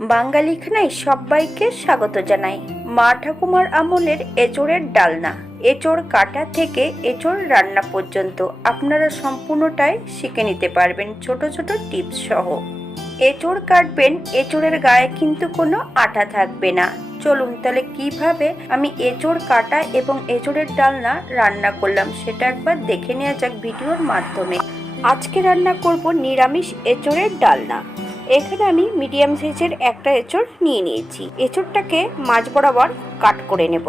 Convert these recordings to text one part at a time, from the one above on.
বাঙালি খানায় সবাইকে স্বাগত জানাই। মা ঠাকুমার আমলের এচোড়ের ডালনা। এচোড় কাটা থেকে এচোড় রান্না পর্যন্ত আপনারা সম্পূর্ণটাই শিখে নিতে পারবেন ছোট ছোট টিপস সহ। এচোড় কাটবেন, এচোড়ের গায়ে কিন্তু কোনো আঠা থাকবে না। চলুন তাহলে কীভাবে আমি এচোড় কাটা এবং এচোড়ের ডালনা রান্না করলাম সেটা একবার দেখে নেওয়া যাক ভিডিওর মাধ্যমে। আজকে রান্না করব নিরামিষ এচোড়ের ডালনা। এখানে আমি মিডিয়াম সাইজের একটা এঁচড় নিয়ে নিয়েছি। এঁচড়টাকে মাঝ বরাবর কাট করে নেব।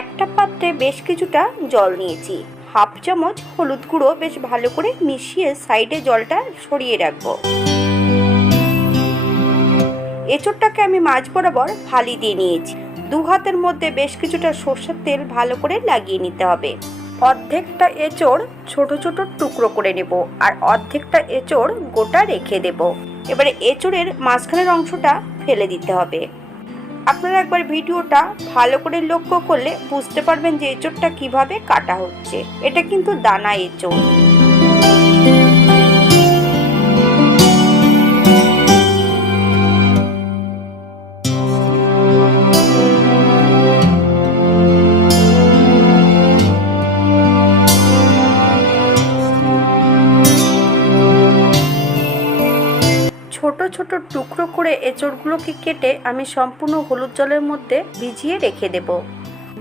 একটা পাত্রে বেশ কিছুটা জল নিয়েছি। হাফ চামচ হলুদ গুঁড়ো বেশ ভালো করে মিশিয়ে সাইডে জলটা সরিয়ে রাখব। এঁচড়টাকে আমি মাছ বরাবর ফালি দিয়ে নিয়েছি। দু হাতের মধ্যে বেশ কিছুটা সর্ষের তেল ভালো করে লাগিয়ে নিতে হবে। অর্ধেকটা এঁচড় ছোট ছোট টুকরো করে নেব আর অর্ধেকটা এঁচড় গোটা রেখে দেব। এবারে এঁচড়ের মাঝখানের অংশটা ফেলে দিতে হবে। আপনারা একবার ভিডিওটা ভালো করে লক্ষ্য করলে বুঝতে পারবেন যে এঁচড়টা কীভাবে কাটা হচ্ছে। এটা কিন্তু দানা এঁচড়। টুকরো করে এঁচড়গুলোকে কেটে আমি সম্পূর্ণ হলুদ জলের মধ্যে ভিজিয়ে রেখে দেব।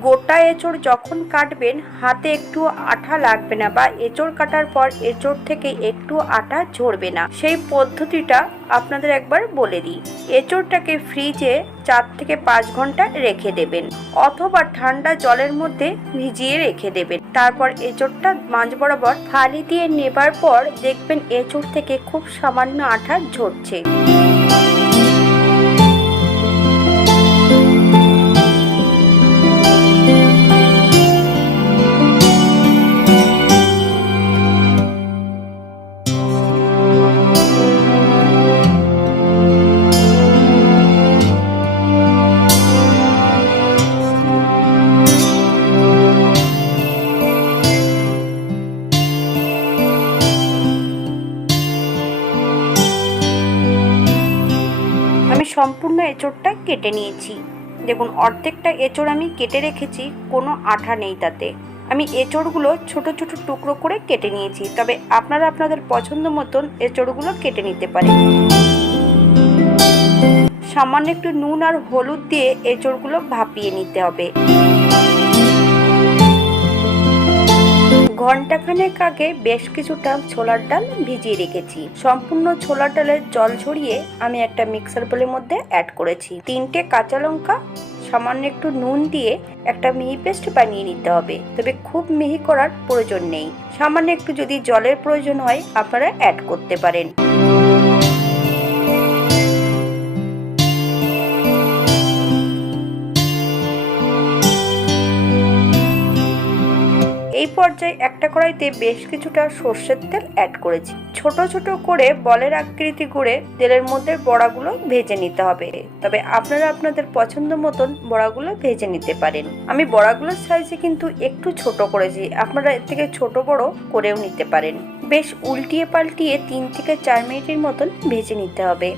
গোটা এঁচড় যখন কাটবেন, হাতে একটু আঠা লাগবে না বা এঁচড় কাটার পর এঁচড় থেকে একটু আটা ঝরবে না। সেই পদ্ধতিটা আপনাদের একবার বলে দিই। এঁচড়টাকে ফ্রিজে চার থেকে পাঁচ ঘণ্টা রেখে দেবেন অথবা ঠান্ডা জলের মধ্যে ভিজিয়ে রেখে দেবেন। তারপর এঁচড়টা মাঝ বরাবর ফালি দিয়ে নেবার পর দেখবেন এঁচড় থেকে খুব সামান্য আঠা ঝরছে। সম্পূর্ণ এঁচড়টা কেটে নিয়েছি। দেখুন, অর্ধেকটা এঁচড় আমি কেটে রেখেছি, কোনো আঠা নেই তাতে। আমি এঁচড়গুলো ছোট ছোট টুকরো করে কেটে নিয়েছি, তবে আপনারা আপনাদের পছন্দ মতন এঁচড়গুলো কেটে নিতে পারেন। সামান্য একটু নুন আর হলুদ দিয়ে এঁচড়গুলো ভাপিয়ে নিতে হবে। ঘন্টাখানেক আগে বেশ কিছুটা ছোলার ডাল ভিজিয়ে রেখেছি। সম্পূর্ণ ছোলার ডালের জল ঝরিয়ে আমি একটা মিক্সার বোলের মধ্যে অ্যাড করেছি। তিনটে কাঁচা লঙ্কা, সামান্য একটু নুন দিয়ে একটা মিহি পেস্ট বানিয়ে নিতে হবে। তবে খুব মিহি করার প্রয়োজন নেই। সামান্য একটু যদি জলের প্রয়োজন হয়, আপনারা অ্যাড করতে পারেন। পর্যায়ে একটা কড়াইতে বেশ কিছুটা সর্ষের তেল অ্যাড করেছি। ছোট ছোট করে বলের আকৃতি করে তেলের মধ্যে বড়াগুলো ভেজে নিতে হবে। তবে আপনারা আপনাদের পছন্দ মতন বড়াগুলো ভেজে নিতে পারেন। আমি বড়াগুলোর সাইজে কিন্তু একটু ছোট করেছি। আপনারা এর থেকে ছোট বড় করেও নিতে পারেন। বেশ উল্টিয়ে পাল্টিয়ে তিন থেকে চার মিনিটের মতন ভেজে নিতে হবে।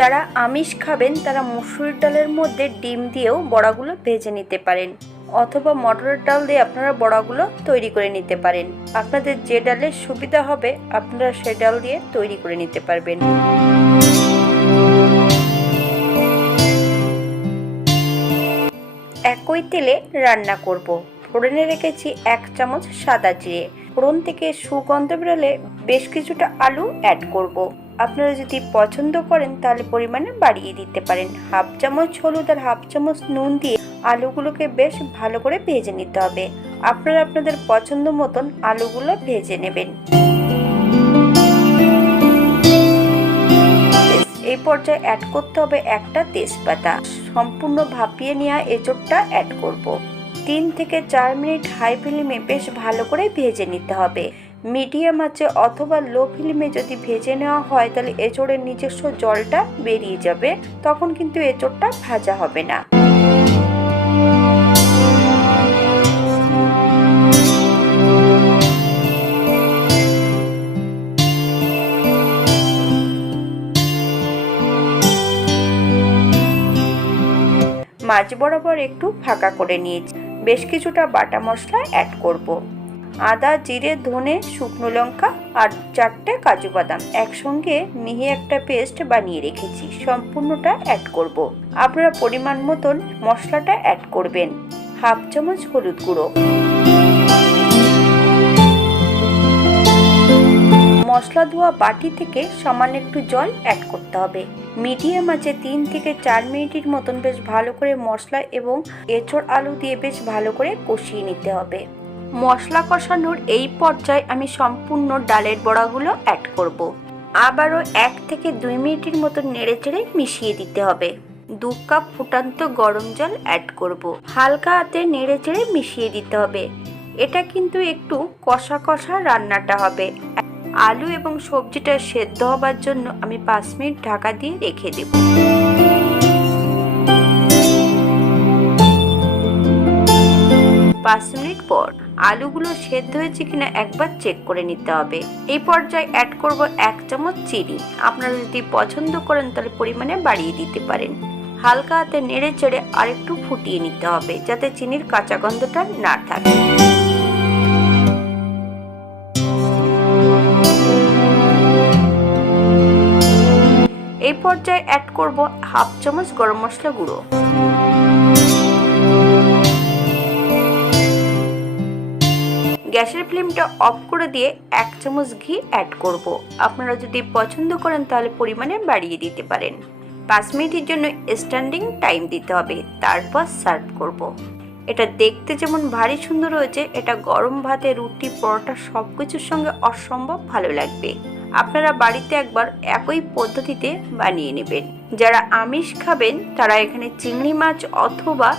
যারা আমিষ খাবেন, তারা মুসুরির ডালের মধ্যে ডিম দিয়েও বড়াগুলো ভেজে নিতে পারেন। অথবা মটরের ডাল দিয়ে আপনারা বড়াগুলো তৈরি করে নিতে পারেন। আপনাদের যে ডালের সুবিধা হবে, আপনারা সে ডাল দিয়ে তৈরি করে নিতে পারবেন। একই তেলে রান্না করব। ফোড়নে রেখেছি এক চামচ সাদা জিরে। ফোড়ন থেকে সুগন্ধ বেরোলে বেশ কিছুটা আলু অ্যাড করব। আপনারা যদি পছন্দ করেন, তাহলে পরিমাণে বাড়িয়ে দিতে পারেন। হাফ চামচ হলুদ আর হাফ চামচ নুন দিয়ে আলুগুলোকে বেশ ভালো করে ভেজে নিতে হবে। আপনারা আপনাদের পছন্দ মতন আলুগুলো ভেজে নেবেন। এই পর্যায়ে অ্যাড করতে হবে একটা তেজপাতা। সম্পূর্ণ ভাপিয়ে নেওয়া এঁচড়টা অ্যাড করব। তিন থেকে চার মিনিট হাই ফ্লেমে বেশ ভালো করে ভেজে নিতে হবে। মিডিয়াম আছে অথবা লো ফ্লেমে যদি ভেজে নেওয়া হয়, তাহলে এঁচোড়ের নিজস্ব জলটা বেরিয়ে যাবে। তখন কিন্তু এঁচোড়টা ভাজা হবে না। মাছ বরাবর একটু ফাঁকা করে নিয়েছি। বেশ কিছুটা বাটা মশলা অ্যাড করব। আদা, জিরে, ধনে, শুকনো লঙ্কা আর চারটে কাজু বাদাম। একসঙ্গে মিহি একটা পেস্ট বানিয়ে রেখেছি। সম্পূর্ণটা অ্যাড করব। আপনারা পরিমাণ মতন মশলাটা অ্যাড করবেন। হাফ চামচ হলুদ গুঁড়ো। মশলা ধোয়া বাটি থেকে সামান্য একটু জল অ্যাড করতে হবে। মিডিয়াম আছে তিন থেকে চার মিনিটের মতন বেশ ভালো করে মশলা এবং এঁচড় আলু দিয়ে বেশ ভালো করে কষিয়ে নিতে হবে। মশলা কষানোর এই পর্যায়ে আমি সম্পূর্ণ ডালের বড়াগুলো অ্যাড করব। আবারও এক থেকে দুই মিনিটের মতো নেড়ে চেড়ে মিশিয়ে দিতে হবে দু কাপ ফুটান্ত গরম জল অ্যাড করব। হালকা হাতে নেড়ে চেড়ে মিশিয়ে দিতে হবে এটা কিন্তু একটু কষা কষা রান্নাটা হবে আলু এবং সবজিটা সেদ্ধ হবার জন্য আমি পাঁচ মিনিট ঢাকা দিয়ে রেখে দেব পাঁচ মিনিট পর আলুগুলো সেদ্ধ হয়েছে কিনা একবার চেক করে নিতে হবে। এই পর্যায়ে অ্যাড করব এক চামচ চিনি। আপনারা যদি পছন্দ করেন তাহলে পরিমাণে বাড়িয়ে দিতে পারেন। হালকা হাতে নেড়ে চেড়ে আরেকটু ফুটিয়ে নিতে হবে যাতে চিনির কাঁচা গন্ধটা না থাকে। এই পর্যায়ে অ্যাড করব হাফ চামচ গরম মশলা গুঁড়ো। গ্যাসের ফ্লেমটা অফ করে দিয়ে এক চামচ ঘি অ্যাড করব। আপনারা যদি পছন্দ করেন তাহলে পরিমাণে বাড়িয়ে দিতে পারেন। পাঁচ মিনিটের জন্য স্ট্যান্ডিং টাইম দিতে হবে, তারপর সার্ভ করব। এটা দেখতে যেমন ভারী সুন্দর হয়েছে, এটা গরম ভাতে, রুটি, পরোটা সব কিছুর সঙ্গে অসম্ভব ভালো লাগবে। আপনারা বাড়িতে একবার একই পদ্ধতিতে বানিয়ে নেবেন। যারা আমিষ খাবেন, তারা এখানে চিংড়ি মাছ অথবা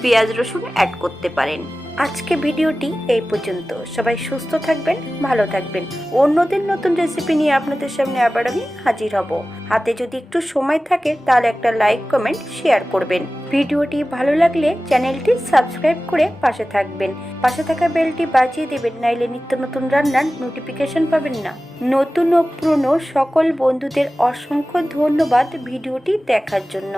পেঁয়াজ রসুন অ্যাড করতে পারেন। আজকে ভিডিওটি এই পর্যন্ত। সবাই সুস্থ থাকবেন, ভালো থাকবেন। অন্যদিন নতুন রেসিপি নিয়ে আপনাদের সামনে আবার আমি হাজির হব। হাতে যদি একটু সময় থাকে, তাহলে একটা লাইক কমেন্ট শেয়ার করবেন। ভিডিওটি ভালো লাগলে চ্যানেলটি সাবস্ক্রাইব করে পাশে থাকবেন। পাশে থাকা বেলটি বাজিয়ে দেবেন, নাইলে নিত্য নতুন রান্নার নোটিফিকেশন পাবেন না। নতুন ও পুরনো সকল বন্ধুদের অসংখ্য ধন্যবাদ ভিডিওটি দেখার জন্য।